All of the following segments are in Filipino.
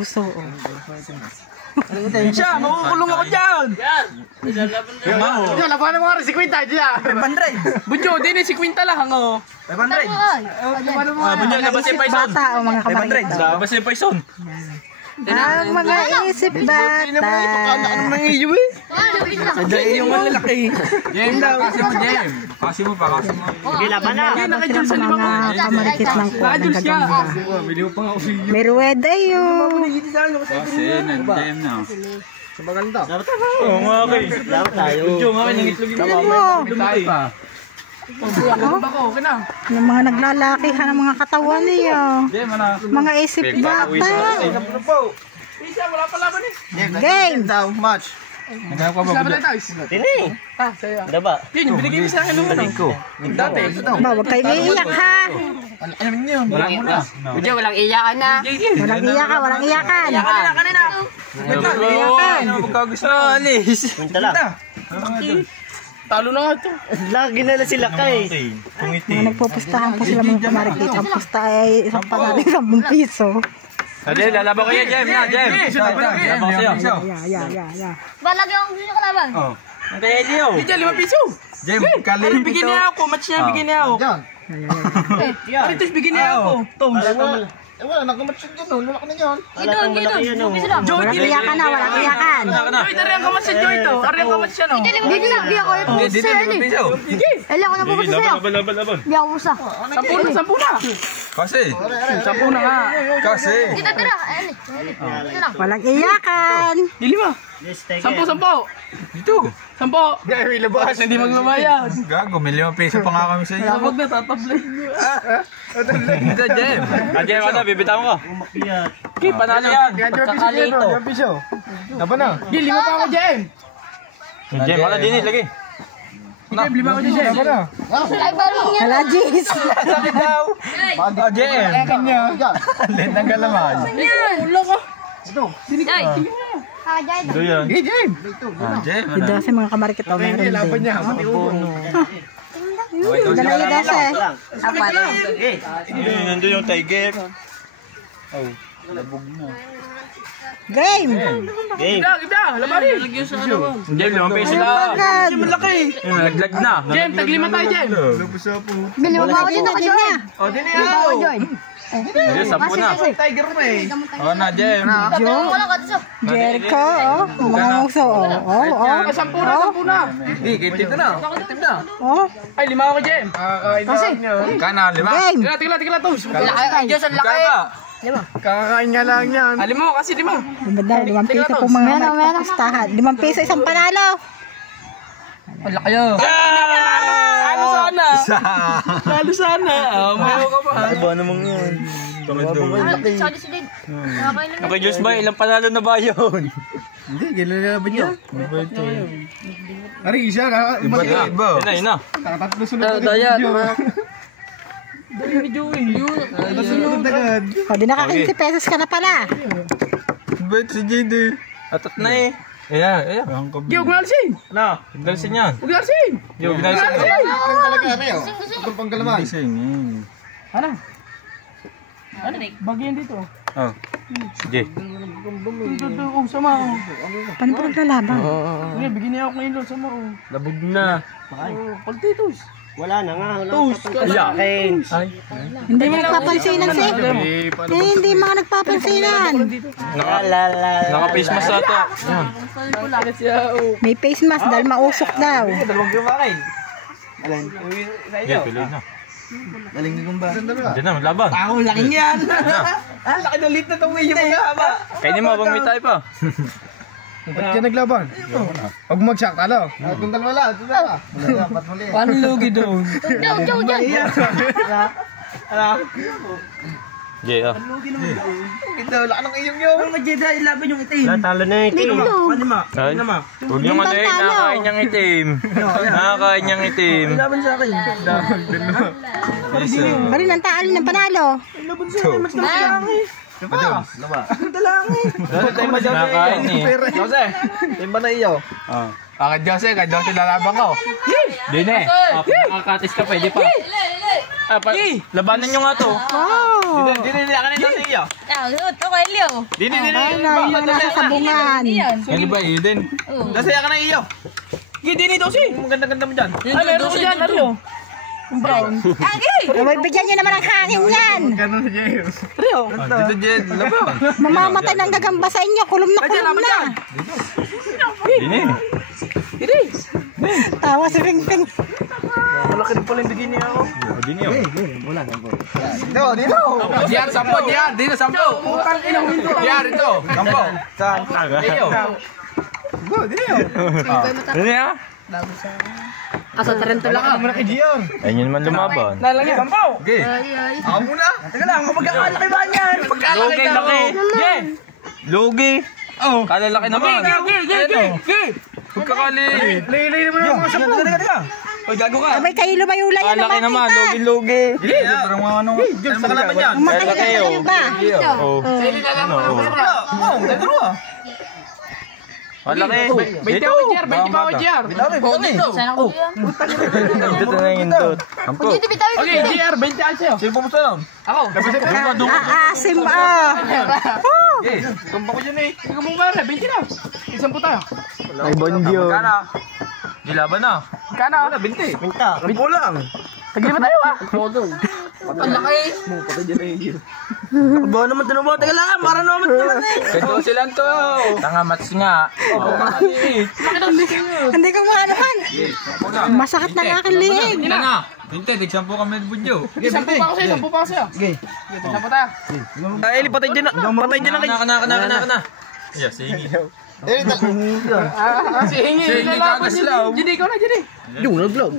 uso. Siya, makukulong ako dyan! Yan, labanan mo nga rin si Quinta dyan. 500! Bunyo, din eh, si Quinta lang, oh. 500! Bunyo, labas yung paison. Bata o mga kamarikit. Labas yung paison. Ang mga isip bata. Ano nang iyo eh? Ada yung malalaki. Jem daw. Kasi mo pa. Okay, laban na. Nakadyan sa mga kamarikit ng ko. May ruweda yun. Kasi nag-jem na. Maganda. Oo nga kayo. Dapat tayo. Bunyo nga kayo, nangitlog Tignan mo. Lumaki pa. Yung mga naglalakihan ng mga katawan niya. Mga isip bata. Wala pa laban eh. Game. How much? Naghanap ka ba ba? Tini. Ano ba? Yun, yung binigay mo sa akin nung ano ko. Dati. Ba, huwag kayo iiyak ha. Walang ina. Budyo, walang iyakan na. Walang iyakan, walang iyakan. Kanina. Iyakan. Pagkagusto na alis. Quinta lang. Talo na nga ito. Lagi na lang sila kay. Mga nagpupustahan po sila mga kamarikit. Ang pusta ay isang pangaling 10 piso. Ade, lalaban kayo, Jem. Jem. Lalaban kayo. Yeah. Balagi akong gusto kalaban. Ang kaya Leo. Jem, 5 piso. Jem, kalin ito. Bigyan niya ako. Match niya, bigyan niya ako. Aritos, bigyan niya ako. Wala, nakamatsin dyan. Wala ka na dyan. Dito. Walang iyakan na, walang iyakan. Joy, ari ang kamatch siya, Joy to. Ari ang kamatch siya, no? Dito na, di ako yung pusa. Eli, ako na pupunta sa'yo. Di ako pusa. 10 na. Kasi. 10 na nga. Kasi. Dito, tira. Eli. Dito lang. Walang iyakan. Dili mo. 10. Dito. 10. May labas. Hindi maglumayad. Gago, may 5 piso pa nga kami sa iyo. Huwag na, tatablay. Ito, Jem. Jem, ano, bibitaw ko. Okay, panalo yan. Pagkakalito. Laban na. Di, 5 pa ako, Jem. Jem, wala din, lagi. Jem, 5 ako, Jem. Laban na. Ay, barong yan. Hala, jeez. Sakit daw. Jem. Alin ang galaman. Ulo ko. Ay. Kajay Ito yan. Jem. Jem, Ito kasi mga kamarikit o meron Laban din. niya. Pati ulo. Dalawa kasi. Apat. nandun yung tiger. Game. Gibda, labanin. Jem, 5 piso na. Jem, malaki. Naglag na. Jem, tag-5 tayo, Jem. Bili mo ba ako dito ka, Joy? O, din Bili mo ako, Joy. Sige, 10 na. Tiger mo eh. Oo na, Jem. Wala ka dito. Jericho, oh. Mga uso, oh. 10 na. Hindi, kitim na. Kitim na. Oh. Ay, 5 ako, Jem. Kasi. Kana, 5. Game. Tigla, tos. Ay, Diyos, ang laki. Kakakain nga lang yan. Alim mo, kasi 5. Diba 5 piso po mga nagpustahan. 5 piso isang panalo. Wala kayo. Ano sana? Lalo sana. Mayaw ka pa. Ba namang yun? Sorry si Dave. Okay, Diyos ba? Ilang panalo na ba yun? Hindi, gano'n ba niya? Ari, isa ka. Iba. Yun na. Tatlo sunod. Daya. Dali ni Joey. Sunod agad. O, di naka 15 pesos ka na pala. Iba ito si JD. Atat na eh. Ayan. Ang kabi. Yo, gnalsin. Ano? Gnalsin yan. Gnalsin. Yo, gnalsin. Ikan talaga, Ari. Itong panggalaman. Gising. Ano? Bagyan dito. Oh. Sige. Dito, sama. Paano po naglalaban? Sige, bigyan niya ako ngayon. Sama. Labog na. Paltitos. Wala na nga. Ayan. Hindi mo nagpapansinan si. Hindi mga nagpapansinan. Naka-face mask ata. May face mask dahil mausok daw. Dalawang kumain. Yeah, tuloy na. Galing ni Gumba. Diyan na, maglaban. Ako, laking yan. Laki ng lit na itong yung magkama. Kainin mo, bang may tayo pa. Ba't yan naglaban? Huwag mag-shock, ano? Itong dalawa lang, ito na. Dapat muli. Paano lugi doon? Joe. Yeah. Ito, laki ng iyong yun. Mga Jedi, ilaban yung itim. Talo na ito. Ay, huwag yung ano eh, nakakain niyang itim. Nakakain niyang itim. Ilaban sa akin. Bari ng taalo ng panalo. Ilaban sa akin, mas nakalaki. Nakakain eh. Jose, timba na iyo. Kaya Jose lalaban ko. Din eh. Nakakatis ka, pwede pa. Labanan nyo nga to. Oh. Dini, akan ito sa iyo. Ito kay Leo. Dini. Ay, na, yung nasa sabungan. Ano ba yun din? Nasaya ka na iyo. Dini, dosi. Ang ganda-ganda mo dyan. Ay, meron ko dyan. Ano? Brown. May bigyan nyo naman ang hangin yan. Dito, Jen. Labaw. Mamamatay ng gagamba sa inyo. Kulom na kulom na. Dini. Tawa si Ping Ping. Malaki rin pala yung bigyan niya ako. Dini oh. Dito. Diyan, sampo, diyan. Dito, sampo. Diyan, ito. Sampo. Saan? Iyo. Dini ah. Asa Tarento lang ako. Ayun yun naman lumaban. Nalang yan. Sampo. Okay. Ako muna. Teka lang, kapag-akala kay Banyan. Lugi, laki. Lugi. Oh. Kalalaki naman. Pagkakali. Lay naman ang mga sampo. Teka. Oy, gago ka. Abay kayo lumayula yan Kalaki naman. Lugi-lugi. Hindi, parang mga ano. Diyan, sa kalaban yan. Matay Kalaki kayo oh. ba? Oh. Oo, dito ah. Malaki. 20 ako, Jer. 20 pa ako, Jer. Oo, dito. Sana ko yan. Dito na yung indot. Ampo. Dito bitawin. Okay, Jer, 20 ako sa'yo. Sino pumunta nun? Ako. Aasim ah. Okay, tumpa ko dyan eh. Ikaw mo pare, 20 na. Isang po tayo. Ay, Bonjo. Magkana? Di laban na. Magkana? Wala, 20. 20 lang. Tagli ba tayo ah? Ang laki. Bawa naman tanong mo. Teka lang, para naman naman eh. Kado sila to. Tanga mats nga. Hindi ko maanapan. Masakit na nga aking liig. Hindi na. Hindi, tigsampo kami ng budyo. Sampu pa ako sa'yo, sampu pa ako sa'yo. Okay. Sampu tayo. Eli, patay dyan na. Patay dyan na. Kana. Yeah, sige. Si Hingi. Lalaban niya. Jadi, ikaw na, Jadi. Yung nag-vlog.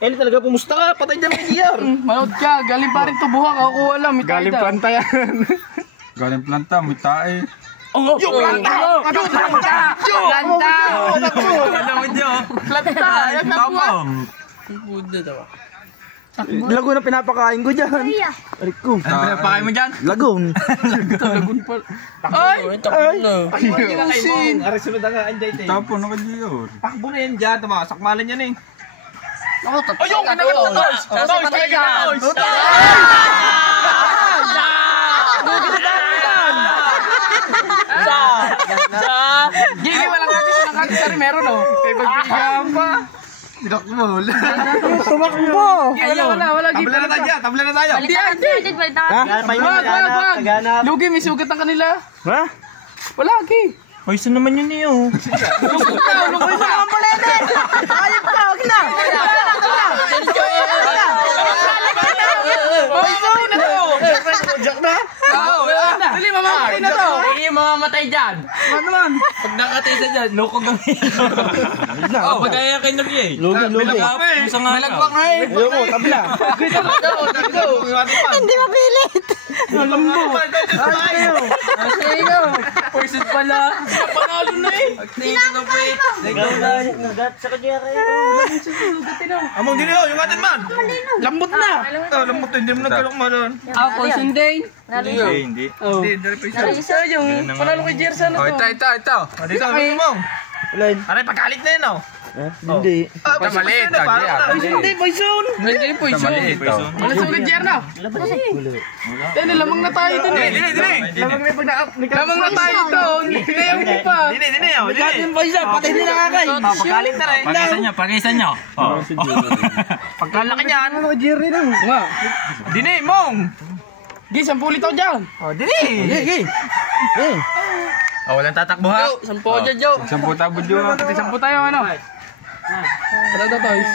Eli talaga, pumusta ka? Patay dyan kay Giar. Manood ka, galing pa rin tubuha. Kakuha lang, may galing planta yan. Galing planta, may tae. Oh, yung planta! Yung planta! Planta! Ano mo dyo? Planta! Yan na po ah. Lagoon na pinapakain ko dyan. Arik ko. Ano pinapakain mo dyan? Lagoon. Lagoon pa. Ay! Ayusin! Arik sunod na nga, anjay tayo. Tapo na ka dyan. Takbo na yan dyan, sakmalan yan eh. Ayun, ano yun? Toys! Talaga! Toys! Gigi, walang natin sa nakati sa meron oh. Kaya pagbigyan pa. Dinakmol. Tumakbo. Wala. Tabla na tayo. Balitaan natin, balitaan. Wag. Lugi, may sugat ang kanila. Ha? Wala, Gi. Poison naman yun eh oh. Lugi na ang palete. Ayop ka, wag na. Poison na to. Jack na? Oo, wala na. Dali, mamamatay na to. Hindi mamamatay dyan. Ano naman? Pag nakatay sa dyan, loko kang hilo. Oo, pag kaya kayo nag-iay. Lugi. Malagpak nga eh. Ayaw mo, tabla. Hindi mapilit. Lambo. Ay, Poison pala. panalo na eh. Tingin na pre. Among din yun, yung atin man. Lambot na. Lambot na, hindi mo nagkalok malon. Poison din. Hindi. Hindi, dari pa isa. Isa yung Panalo kay Jersa na to. Ito. Dito, ano mo? Aray, pagkalit na yun oh. Hindi. Maliit. Hindi, poison. Hindi, poison. Wala sa ulit, Jer na. Dili, lamang na tayo dun eh. Dili. Lamang na tayo dun. Hindi, hindi pa. Dili. Yung poison, patay din nakakay. Pagkalit na rin. Pagisan nyo. Pagkalaki niyan. Ano, Jerry na? Nga. Dini, mong. Gi, 10 litaw dyan. Dini. Gi. Walang tatakbo ha. 10 dyan, Joe. 10 tabo dyan. 10 tayo, ano? Ano to, toys?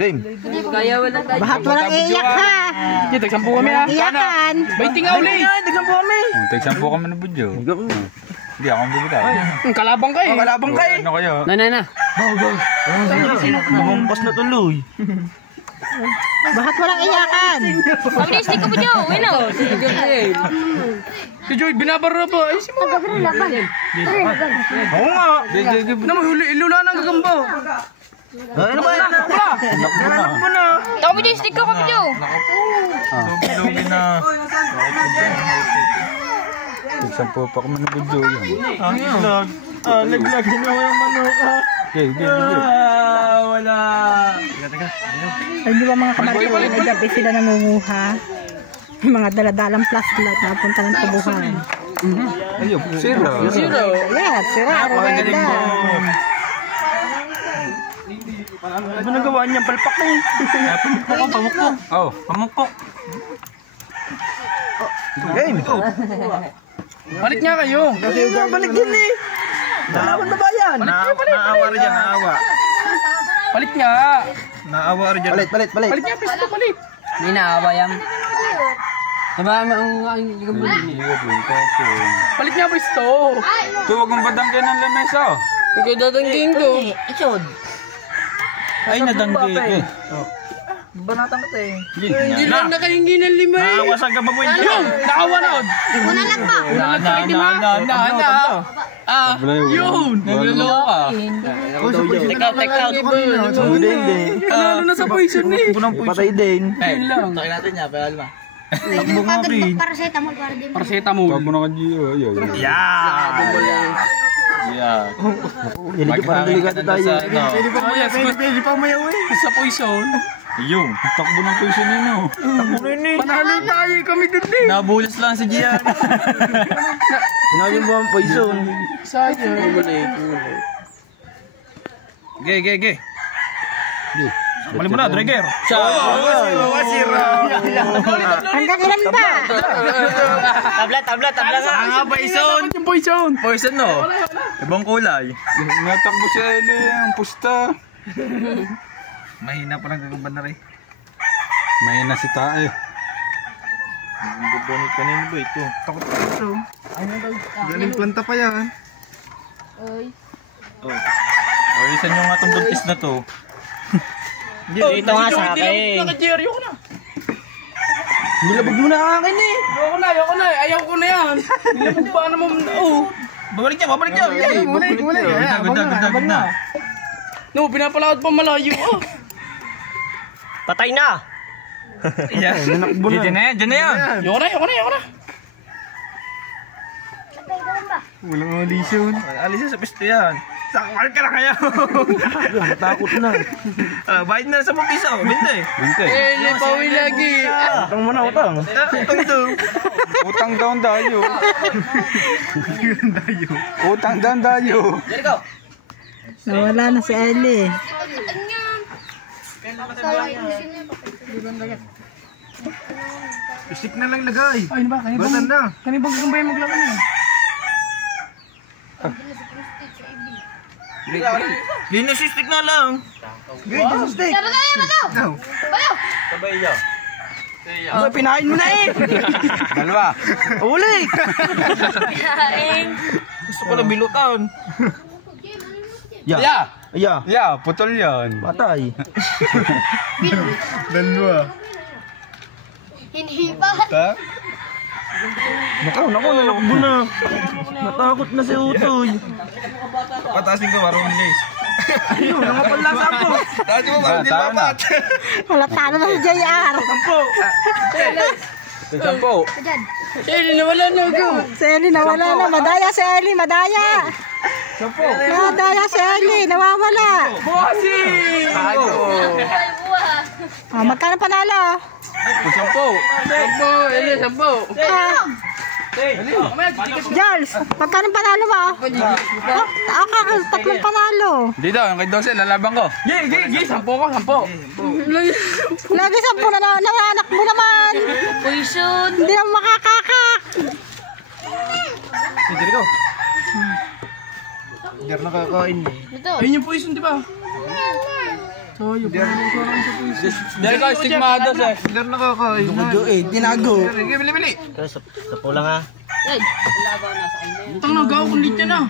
Game. Kaya wala tayo. Bahat walang iyak ha. Sige, tagsampu kami ha. Iyakan. 20 nga uli. Tagsampu kami. Tagsampo kami ng budyo. Hindi ako ang bibigay. Kalabang ka eh. Kalabang ka eh. Ano kayo? Na. Bumampas na tuloy. Bahat walang iyakan. Mabilis, di ka po dyan. Wino. Si Joy, binabara pa. Ay, si mga. Oo nga. Naman, ilula na ang gagamba. Ano ba yan? Nanak mo na. Taka mabilis, di ka po dyan. Lugi na. Tagsampo pa kami ng budyo yan. Laglag na yung manok ha. Okay. Wala. Ay, di ba mga kamarikol, ay gabi sila nangunguha. Yung mga daladalang plastic na napunta ng tubuhan. Ayun, zero. Ayan, sira. Arweda. Ano nagawa niya? Palpak na eh. Pamukpok. Oh, pamukpok. Game. Balik nga kayo. Balik yun eh. Naawan na ba yan? Naawa rin dyan, naawa. Balik nga. Naawa rin dyan. Palit. Balik nga, pesto balik. Hindi naawa yan. Diba ang Balik nga, pesto. Huwag mong badangkin ng lamesa. Ikaw dadanggin ko. Ichod. Ay, nadanggi. Banatan ka eh. Hindi lang nakahingi ng lima eh. Naawa sa gababoy dyan. Yun! Nakawa na. Una lang pa. Yun! Nagluloko ka. Take out. Panalo na sa poison eh. Patay din. Yun lang. Tayo na kagad mag-paracetamol para din. Paracetamol. Huwag mo na ka Gio. Yeah. Parang delikado tayo. Pwede pa umayaw eh. Sa poison. Ayun, takbo ng poison yun oh. Panalo tayo kami din eh. Nabulas lang si Gian. Sinabi mo ang poison. Sayang. Ge. Mali mo na, Dreger. Hanggang ilan ba? Tabla nga. Poison. Yung poison. Poison no? Ibang kulay. Natakbo si Eli ang pusta. Mahina pa lang gagawin na rin. Mahina si Tae. Ang bubunit kanino ba ito? Takot pa ito. Galing planta pa yan. Parisan nyo nga itong buntis na to. Dito nga sa akin. Naka-Jerry ko na. Nilabog mo na akin eh. Ayoko na. Ayaw ko na yan. Nilabog pa naman. Babalik niya. Muli. Ganda na. No, pinapalawad pa malayo. Patay na. Nanakbo na. Diyan na yan. Ayoko na. Walang alisyon. Alisyon sa pisto yan. Sakal ka na kaya. Takot na. Bayad na sa mga piso. Binte. Lipawi lagi. Utang mo na, utang. Utang ito. Utang down tayo. Utang down tayo. Nawala na si Ellie. Isip na lang lagay. Ay, ba? Batan na. Kanibang gagambay maglaban eh. Ginasistik na lang. Ginasistik. Sabay niya. Ay, pinain mo na eh. Dalawa. Uli. Gusto ko na bilutan. Ya, putol yan. patay. Dalawa. Hindi pa. Nalakbo na. Natakot na si Utoy. Patasin ko, marunong guys. Ayun, nangapalasa po. Dati mo, parang di dapat. Wala talo na si JR. Sampo. Ellie, nawala na ako. Si Ellie nawala na. Madaya si Ellie. Madaya si Ellie. Nawawala. Bossy! Oh, magkano panalo? Sampo. Ellie, sampo. Jules, magkano panalo mo? Tatlong panalo. Hindi daw, yung kay Dose, lalabang ko. Sampo. Lagi 10 na nanganak mo naman. Poison. Hindi naman makakakak. Sige ko. Hindi na kakain. Ayun yung poison, di ba? Dahil ka, stigmado sir. Hindi na kakain. Tinago. Bili. Sa pula nga. Itang nagaw kung dito na.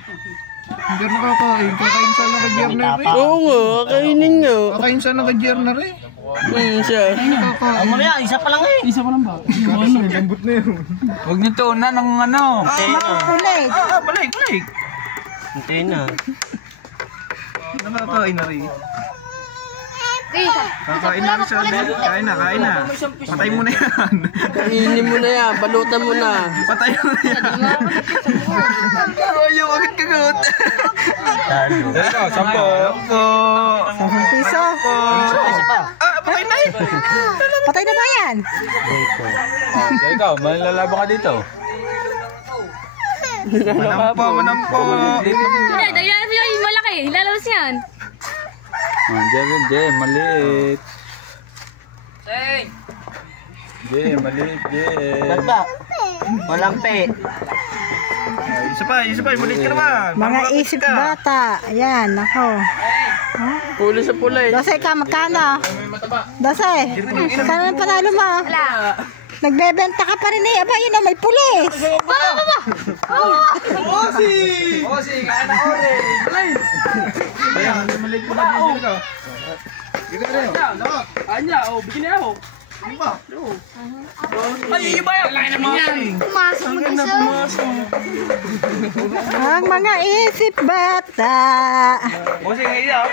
Hindi na kakain. Kakain sana kay Jerner eh. Oo nga, kainin nga. Kakain sana kay Jerner eh. Siya. Ano na yan? Isa pa lang eh. Isa pa lang ba? Lambot na yun. Huwag niyo tuunan ng ano. Makukulit. Balik. Hintay na. Nakakain na rin. Kakain na rin siya. Kain na. Patay mo na yan. Kainin mo na yan, balutan mo na. Patay mo na yan. Ayaw, agad kagot. Sampo. Sampo. 10 piso. Patay na eh. Patay na ba yan? So ikaw, malalaban ka dito. Manampo. Hindi, dagyan mo yung malaki. Lalabas yan. Diyan, maliit. Diyan, maliit, diyan. Ba? Malampi. Isa pa, maliit ka naman. Mga isip bata. Ayan, ako. Pula sa pula eh. Dose ka, magkano? Dose, magkano ang panalo mo? Nagbebenta ka pa rin eh. Aba, yun o, may pulis. Osi, kaya na orange. Maliit ka na din ka. Anya, bigyan niya ako. Ay, iba yan. Laki naman yan. Pumasok mag-isa. Ang mga isip bata. Bossing, ngayon.